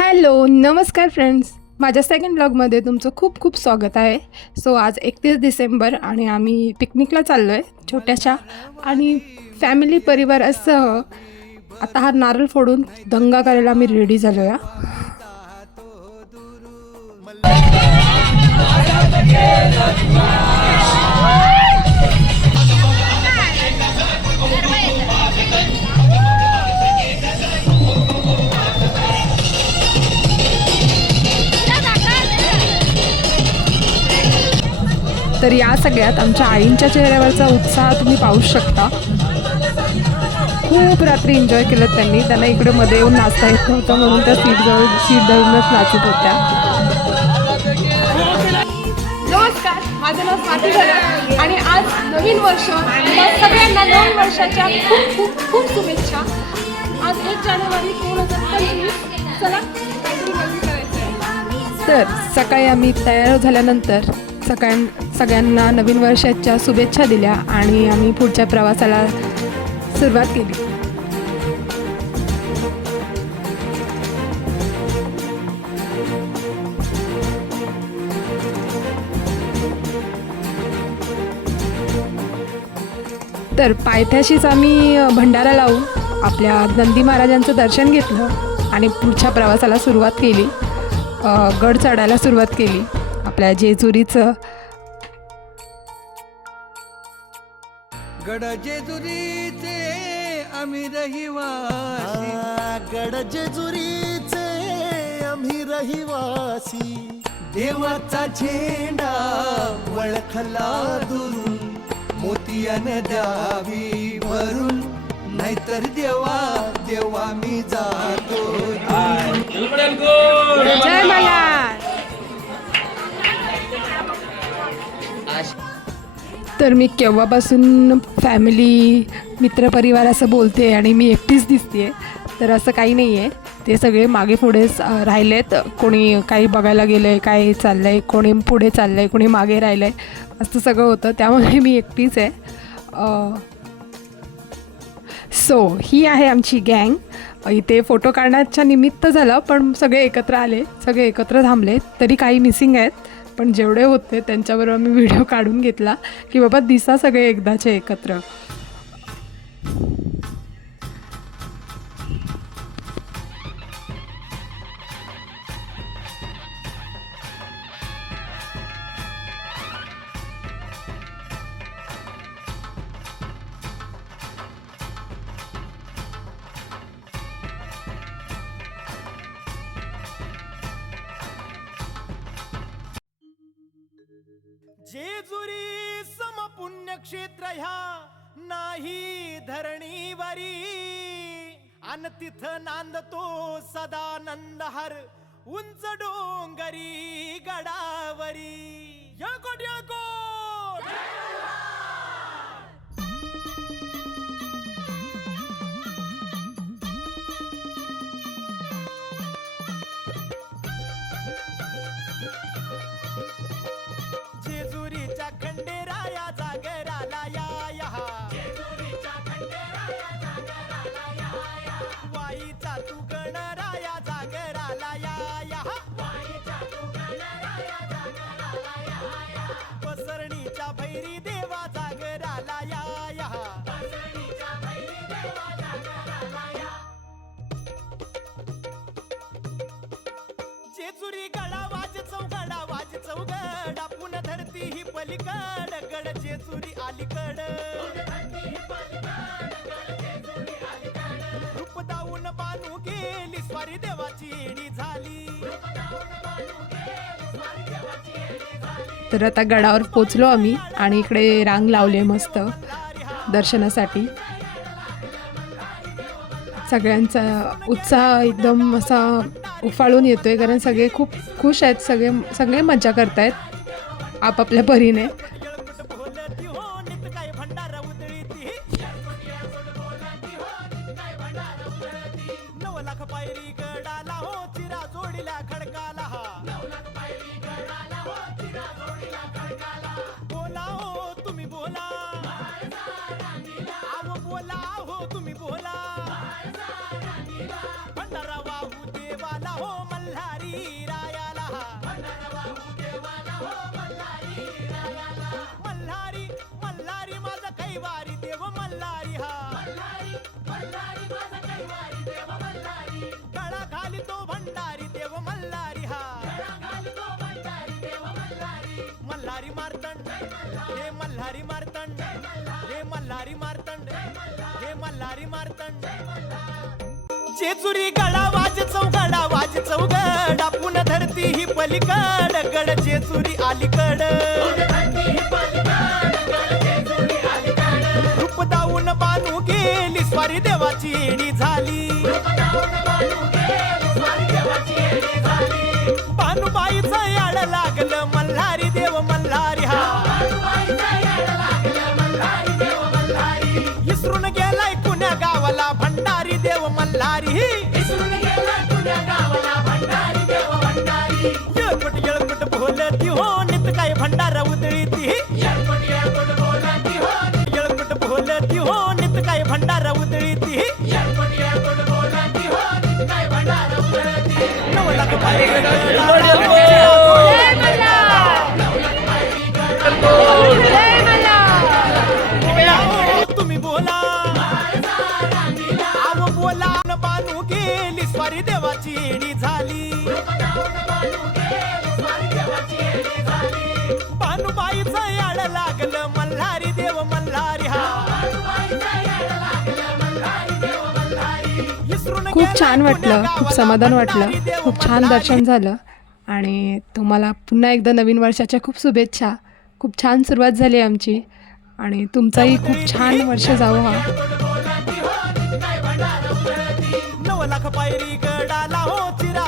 Hello नमस्कार friends, माझ्या second ब्लॉगमध्ये तुमचं खूप खूप स्वागत आहे. सो आज 31 डिसेंबर आणि आम्ही पिकनिकला चाललो आहे छोट्याशा आणि फॅमिली परिवारासह. आता हा नारळ फोडून दंगा करायला आम्ही रेडी झालो आहे. तर या सगळ्यात आमच्या आईंच्या चेहऱ्यावरचा उत्साह तुम्ही पाहू शकता. खूप रात्री एन्जॉय केलं त्यांनी. त्यांना इकडे मध्ये येऊन नाचता येत नव्हतं म्हणून त्या सीट धरूनच नाचत होत्या. नमस्कार, माझं नाव स्वाती झालं आणि आज नवीन वर्ष. सगळ्यांना नवीन वर्षाच्या खूप खूप खूप शुभेच्छा. आज 1 जानेवारी 2025. चला तर सकाळी आम्ही तयार झाल्यानंतर सगळ्यांना नवीन वर्षाच्या शुभेच्छा दिल्या आणि आम्ही पुढच्या प्रवासाला सुरुवात केली. तर पायथ्याशीच आम्ही भंडारा लावून आपल्या नंदी महाराजांचं दर्शन घेतलं आणि पुढच्या प्रवासाला सुरुवात केली. गड चढायला सुरुवात केली. आपल्या जेजुरीचं गड जेजुरीचे आम्ही रहिवासी, गड जेजुरीचे आम्ही रहिवासी. देवाचा झेंडा वळखला दुरून, मोतियानं द्यावी भरून, नाहीतर देवा देवा मी जातो. जय मला. तर मी केव्हापासून फॅमिली मित्रपरिवार असं बोलते आणि मी एकटीच दिसते. तर असं काही नाही आहे. ते सगळे मागे पुढेच राहिलेत. कोणी काही बघायला गेलं आहे, काय चाललं आहे, कोणी पुढे चाललं आहे, कोणी मागे राहिलं आहे, असं सगळं होतं. त्यामुळे मी एकटीच आहे. सो ही आहे आमची गँग. इथे फोटो काढण्याच्या निमित्त झालं, पण सगळे एकत्र आले, सगळे एकत्र थांबले. तरी काही मिसिंग आहेत, पण जेवढे होते त्यांच्याबरोबर मी व्हिडिओ काढून घेतला की बाबा दिसा सगळे एकदाचे एकत्र. जेजुरी समपुण्यक्षेत्र ह्या नाही धरणीवरी, अन तिथ नांदतो सदानंद हर उंच डोंगरी गडावरी. येळकोट येळकोट. जेजुरीच्या खंडेराया जागराला या, वाईचा तू गणराया जागराला या, पसरणीच्या भैरी देवा जागराला या. जेजुरी गडा वाज चौगड, आपण धरती ही पलीकड, गड जेजुरी अलीकड. रूप दाऊन बानू गेली स्वारी देवाची येडी झाली. तर आता गडावर पोचलो आम्ही आणि इकडे रांग लावले मस्त दर्शनासाठी. सगळ्यांचा उत्साह एकदम असा उफाळून येतोय, कारण सगळे खूप खुश आहेत. सगळे मजा करतायत आपापल्या परीने. बोला हो तुम्ही बोला, बोला हो तुम्ही बोला. भंडारा वाहू देवाला हो. घालितो भंडारी देव मल्हारी हा मल्हारी मार्तंड हे मल्हारी मार्तंड हे मल्हारी मार्तंड हे मल्हारी मार्तंड जेजुरी गडा वाज चौगड आपण धरती ही पलीकड गड जेजुरी अलीकड रूप दाऊन बानू गेली स्वारी देवाची येणी झाली बानूबाईचं याड लागलं मल्हारी देव मल्हारी हा इसरून गेलाय कुण्या गावाला भंडारी देव मल्हारी येळकोट बोलती हो नित काय भंडारा उधळी ती येळकोट बोलती हो नित काय भंडारा उधळी ती 9 लाख तुम्ही बोला आव बोला न बानू गेली स्वारी देवाची येणी झाली बानूबाईचं याड लागलं मल्हारी देव मल्हारी हा खूप छान वाटलं, खूप समाधान वाटलं, खूप छान दर्शन झालं आणि तुम्हाला पुन्हा एकदा नवीन वर्षाच्या खूप शुभेच्छा. खूप छान सुरुवात झाली आमची आणि तुमचाही खूप छान वर्ष जावं हा. 9 लाख पायरी गडाला हो चिरा